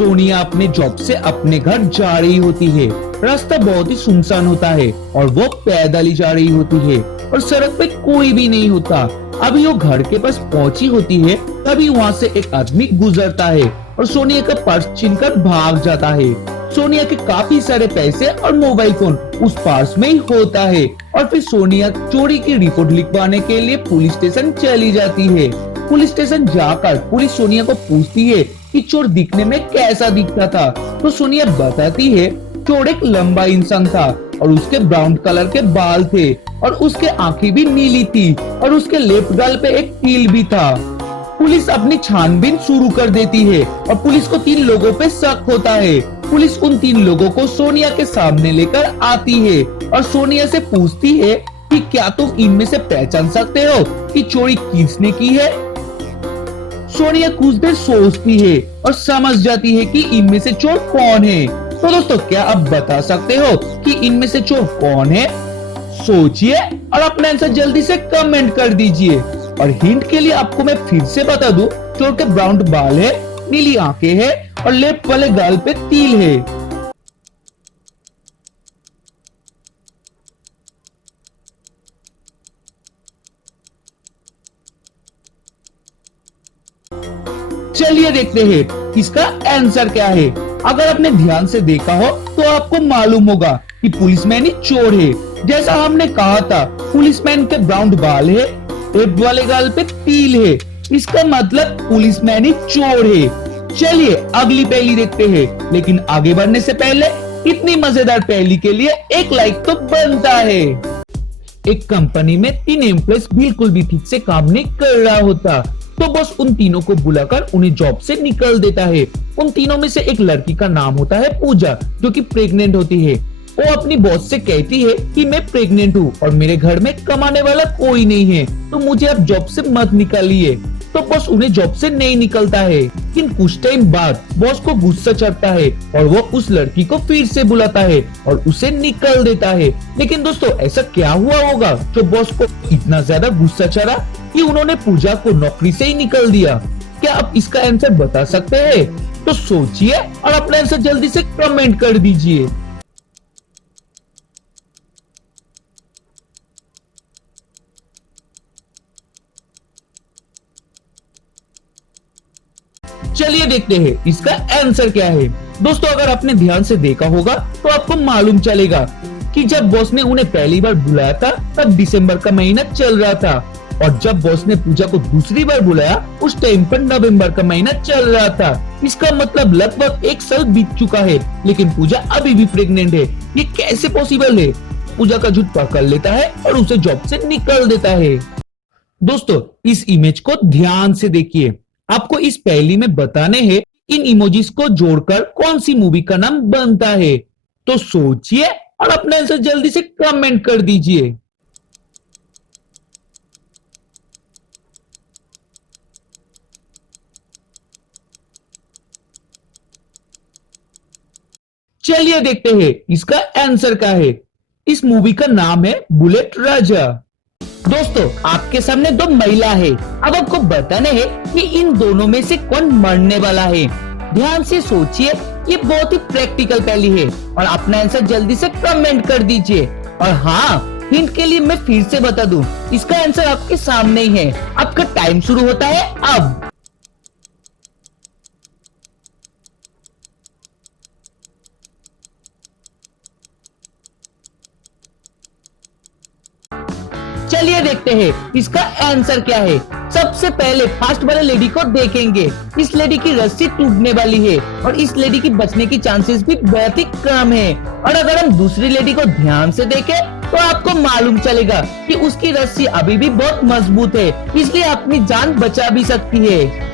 सोनिया अपने जॉब से अपने घर जा रही होती है। रास्ता बहुत ही सुनसान होता है और वो पैदल ही जा रही होती है और सड़क पे कोई भी नहीं होता। अभी वो घर के पास पहुंची होती है, तभी वहाँ से एक आदमी गुजरता है और सोनिया का पर्स छीनकर भाग जाता है। सोनिया के काफी सारे पैसे और मोबाइल फोन उस पर्स में ही होता है और फिर सोनिया चोरी की रिपोर्ट लिखवाने के लिए पुलिस स्टेशन चली जाती है। पुलिस स्टेशन जाकर पुलिस सोनिया को पूछती है कि चोर दिखने में कैसा दिखता था, तो सोनिया बताती है चोर एक लंबा इंसान था और उसके ब्राउन कलर के बाल थे और उसके आंखें भी नीली थी और उसके लेफ्ट गाल पे एक कील भी था। पुलिस अपनी छानबीन शुरू कर देती है और पुलिस को 3 लोगों पे शक होता है। पुलिस उन 3 लोगों को सोनिया के सामने लेकर आती है और सोनिया से पूछती है कि क्या तुम इनमें से पहचान सकते हो कि चोरी किसने की है। सोनिया कुछ देर सोचती है और समझ जाती है कि इनमें से चोर कौन है। तो दोस्तों, क्या आप बता सकते हो कि इनमें से चोर कौन है? सोचिए और अपना आंसर जल्दी से कमेंट कर दीजिए। और हिंट के लिए आपको मैं फिर से बता दूं, चोर के ब्राउन बाल है, नीली आंखें है और लेफ्ट वाले गाल पे तिल है। चलिए देखते हैं इसका आंसर क्या है। अगर आपने ध्यान से देखा हो तो आपको मालूम होगा कि पुलिसमैन ही चोर है। जैसा हमने कहा था, पुलिसमैन के ब्राउन बाल है, लेफ्ट वाले गाल पे तिल है, इसका मतलब पुलिसमैन ही चोर है। चलिए अगली पहेली देखते हैं, लेकिन आगे बढ़ने से पहले इतनी मजेदार पहेली के लिए एक लाइक तो बनता है। एक कंपनी में 3 एम्प्लॉयज बिल्कुल भी ठीक से काम नहीं कर रहा होता, तो बॉस उन तीनों को बुलाकर उन्हें जॉब से निकल देता है। उन तीनों में से एक लड़की का नाम होता है पूजा, जो कि प्रेग्नेंट होती है। वो अपनी बॉस से कहती है कि मैं प्रेग्नेंट हूँ और मेरे घर में कमाने वाला कोई नहीं है, तो मुझे अब जॉब से मत निकालिए। तो बॉस उन्हें जॉब से नहीं निकलता है। लेकिन कुछ टाइम बाद बॉस को गुस्सा चढ़ता है और वो उस लड़की को फिर से बुलाता है और उसे निकल देता है। लेकिन दोस्तों, ऐसा क्या हुआ होगा जो बॉस को इतना ज्यादा गुस्सा चढ़ा कि उन्होंने पूजा को नौकरी से ही निकल दिया? क्या आप इसका आंसर बता सकते हैं? तो सोचिए और अपना आंसर जल्दी से कमेंट कर दीजिए। चलिए देखते हैं इसका आंसर क्या है। दोस्तों, अगर आपने ध्यान से देखा होगा तो आपको मालूम चलेगा कि जब बॉस ने उन्हें पहली बार बुलाया था तब दिसंबर का महीना चल रहा था, और जब बॉस ने पूजा को दूसरी बार बुलाया उस टाइम पर नवंबर का महीना चल रहा था। इसका मतलब लगभग 1 साल बीत चुका है, लेकिन पूजा अभी भी प्रेग्नेंट है। ये कैसे पॉसिबल है? पूजा का झूठ पकड़ लेता है और उसे जॉब से निकाल देता है। दोस्तों, इस इमेज को ध्यान से देखिए। आपको इस पहेली में बताने हैं इन इमोजीज को जोड़कर कौन सी मूवी का नाम बनता है। तो सोचिए और अपने आंसर जल्दी से कमेंट कर दीजिए। चलिए देखते हैं इसका आंसर क्या है। इस मूवी का नाम है बुलेट राजा। दोस्तों, आपके सामने 2 महिला है। अब आपको बताना है कि इन दोनों में से कौन मरने वाला है। ध्यान से सोचिए, ये बहुत ही प्रैक्टिकल पहेली है और अपना आंसर जल्दी से कमेंट कर दीजिए। और हाँ, हिंट के लिए मैं फिर से बता दूं, इसका आंसर आपके सामने ही है। आपका टाइम शुरू होता है अब। चलिए देखते हैं इसका आंसर क्या है। सबसे पहले फर्स्ट वाले लेडी को देखेंगे। इस लेडी की रस्सी टूटने वाली है और इस लेडी की बचने की चांसेस भी बहुत ही कम है। और अगर हम दूसरी लेडी को ध्यान से देखें तो आपको मालूम चलेगा कि उसकी रस्सी अभी भी बहुत मजबूत है, इसलिए अपनी जान बचा भी सकती है।